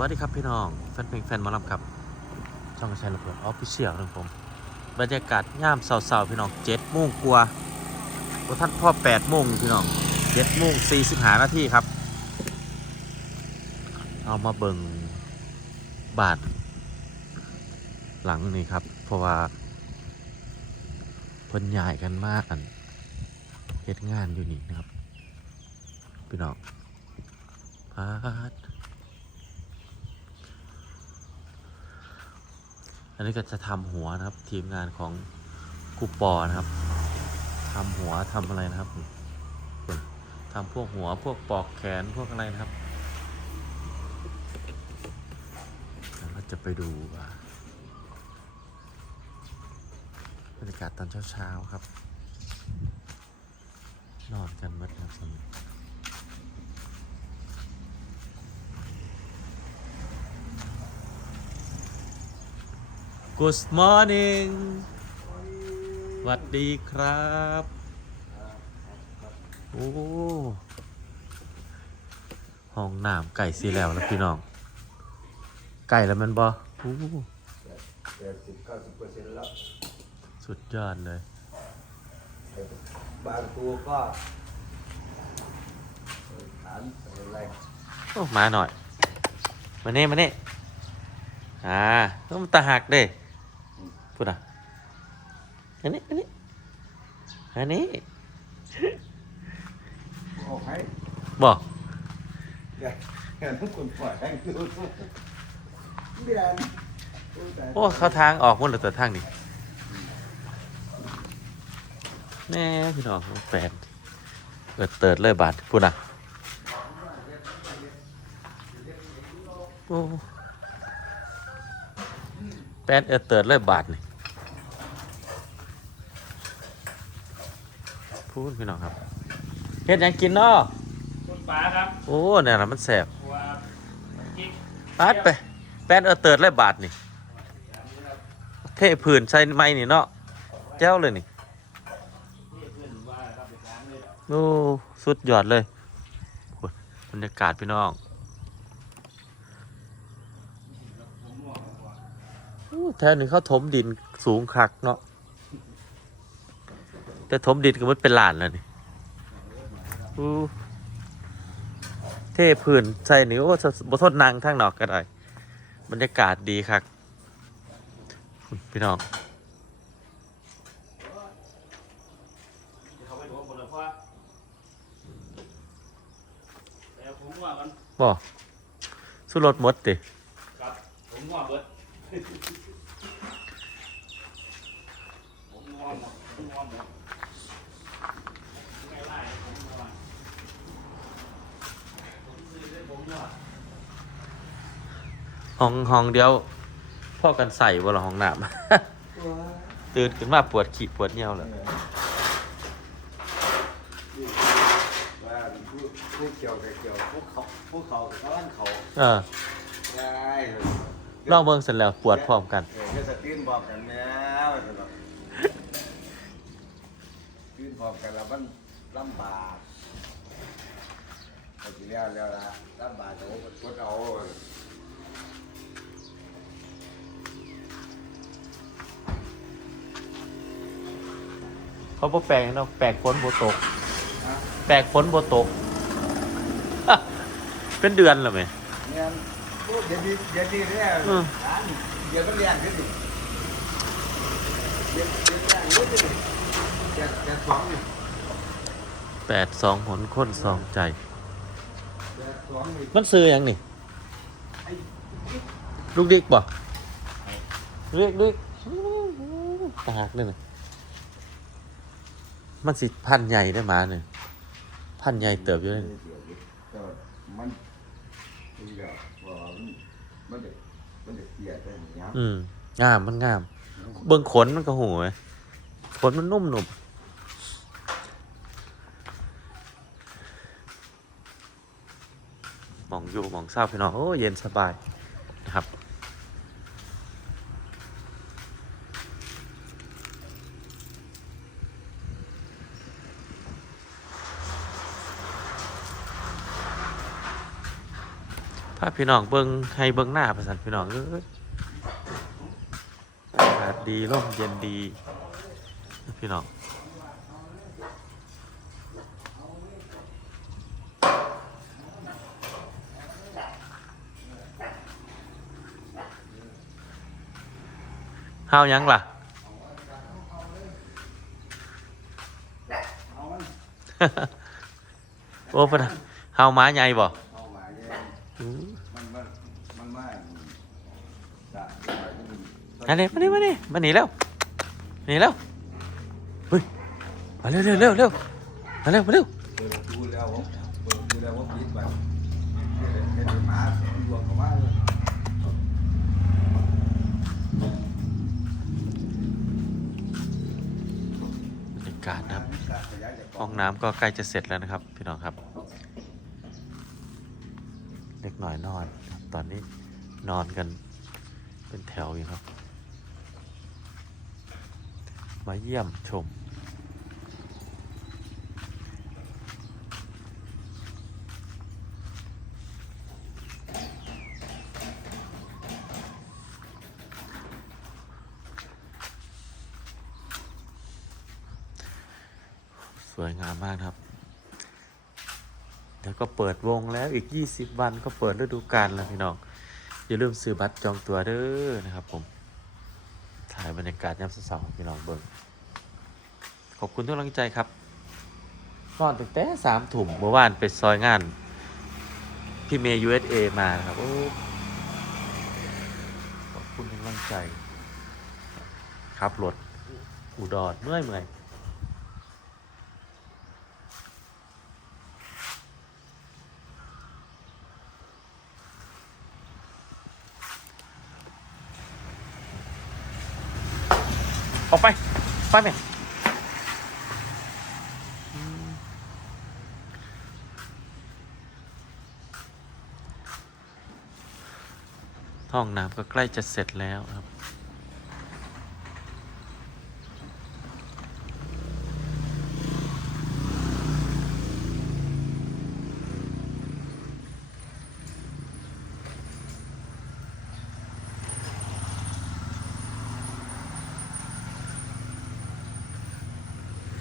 วัสดีครับพี่น้อง แฟนเพลงแฟนมอลำครับ ช่องกระชายระเบิดออฟฟิเชียลนะครับผม บรรยากาศย่ามเสาๆพี่น้องเจ็ดโมงกว่าพท่านพ่อแปดโมงพี่น้องเจ็ดโมงสี่สิบหานาทีครับ เอามาเบิงบาท หลังนี่ครับ เพราะว่าเพิ่นย้ายกันมากอันเฮ็ดงานอยู่นี่นะครับ พี่น้องพาด อันนี้ก็จะทำหัวนะครับ ทีมงานของกูปอนะครับทำหัวทำอะไรนะครับนี่ทำพวกหัวพวกปอกแขนพวกอะไรนะครับเดี๋ยวเราจะไปดูบรรยากาศตอนเช้าๆครับ นอนกันหมดครับสำหรับ Good morning สวัสดีครับ โอ้ ห้องน้ำไก่สีแล้วนะพี่น้อง ไก่แล้วมันบอแปดสิบเก้าสิบเปอร์เซ็นต์แล้วสุดยอดเลย บางตัวก็ฐานอะไรโอ้มาหน่อย มาเน่มาเน่อ่าต้องตาหักเด้ พูดอะอันนี้ อันนี้ อันนี้ออกให้บอกแกแกต้องคนปล่อยให้ดูเดือนโอ้เข้าทางออกหมดเลยแต่ทางนี้แน่พี่น้องแฟนเปิดเติดเลยบาทพูดอะโอ้แปนเออเติดเลยบาทนี่ พูดพี่น้องครับเฮ็ดหยังกินเนาะคุณป๋าครับโอ้เนี่ยนะมันแสบว่ากิ๊กปาดไปแปนเออเติดเลยบาทนี่ เทผื่นใส่ไม้นี่เนาะแจ้วเลยนี่ที่เพื่อนว่าครับไปถามเลยโอ้สุดยอดเลยโอ้ยบรรยากาศพี่น้องผมบอกว่าโอ้แถวนี้เขาถมดินสูงคักเนาะ แต่ถมดินก็มันเป็นหลานแล้วนี่โอ้เทผื่นใส่นี่โอ้บทนนางทางนอกก็ได้ บรรยากาศดีคักพี่น้องจะเขาไปดูคนละเพราะว่าแต่ผมว่ามันบอกสู้รถมดติผมว่าเบิดผมว่าหมดผมว่าหมดไม่ไล่ผมว่าผมซื้อได้ผมว่า ห้องห้องเดียวพ่อกันใส่บนห้องน้ำ ตื่นขึ้นมาปวดขีดปวดเยี่ยวเลยว่าผู้ผู้เกี่ยวกับเกี่ยวผู้เขาผู้เขาเขาบ้านเขาเออได้ลองเบิ่งเสร็จแล้วปวดพร้อมกันเออเดี๋ยวจะตื่นบอกกันแล้วสำหรับตื่นบอกกันแล้วมันลำบาก เอาทีแล้วแล้วละลำบากแต่ว่ากดเอาเขาบ่แปลงเนาะแปลกฝนบ่ตกนะแปลกฝนบ่ตก เป็นเดือนแล้วไหมเนี่ยพูดเดี๋ยวดีเดี๋ยวดีเนี่ยอืมร้านเดี๋ยวก็เรียนขึ้นดิเดี๋ยวเดี๋ยวเรียนขึ้นดิเดี๋ยวเดี๋ยวสองดิแปดสองหนคนสองใจเดี๋ยวสองดิ มันซื้อหยังนี่ไอ้ลูกดิกบ่เรียกดิกตาหักเลยนะมันสิพันใหญ่ได้หมาเนี่ยพันใหญ่เติบอยู่เลยแต่ว่ามันมันเดี๋ยวว่ามันมันเด็กมันเด็กเกลียดได้อย่างเงี้ยอืมงามมันงาม เบิ่งขนมันก็หูไหมขนมันนุ่มหนุ่ม อยู่มองเศร้าพี่น้องโอ้เย็นสบายนะครับพาพี่น้องเบิ้งให้เบิ้งหน้าประสันพี่น้องเอ้ยอากาศดีร่มเย็นดี พี่น้อง ห้าวหยังล่ะเอามันโอ้ปะนะห้าวหม้าใหญ่บ่เข้ามาแย่อื้อมันมันมันมากจะอันนี้มานี่มานี่มาหนีแล้วหนีแล้วเฮ้ยมาเร็วเร็วเร็วเร็วมาเร็วมาเร็วเปิดดูแล้วว่าเปิดดูแล้วว่าปิดไปเห็นหมาดวงเข้ามาเลยากาศนะครับ ห้องน้ำก็ใกล้จะเสร็จแล้วนะครับ พี่น้องครับเล็กหน่อยนอนตอนนี้นอนกันเป็นแถวอยู่ครับ มาเยี่ยมชม สวยงามมากครับเดี๋ยวก็เปิดวงแล้วอีก 20 วันก็เปิดฤดูกาลแล้วพี่น้อง อย่าลืมซื้อบัตรจองตัวเด้อนะครับผม ถ่ายบรรยากาศยามเสาร์ๆให้พี่น้องเบิ่งขอบคุณทุกกำลังใจครับนอนตั้งแต่สามถุ่มเมื่อวานไปซอยงาน พี่เมย์ USA มาครับ โอ้ ขอบคุณทุกกำลังใจ ครับรถอุดรเมื่อยเมื่อย ออกไป ไปไหมห้องน้ำก็ใกล้จะเสร็จแล้วครับ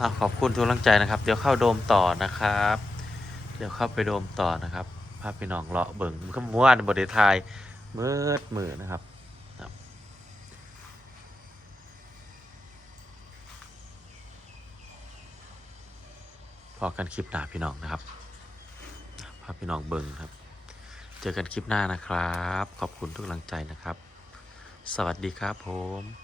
อะขอบคุณทุกกำลังใจนะครับ เดี๋ยวเข้าโดมต่อนะครับ เดี๋ยวเข้าไปโดมต่อนะครับพาพี่น้องเลาะเบิ่งก็มื่อวานบไดทายมืดมือนะครับครับพอกันคลิปหน้าพี่น้องนะครับพาพี่น้องเบิ่งครับ เจอกันคลิปหน้านะครับ ขอบคุณทุกกำลังใจนะครับ สวัสดีครับผม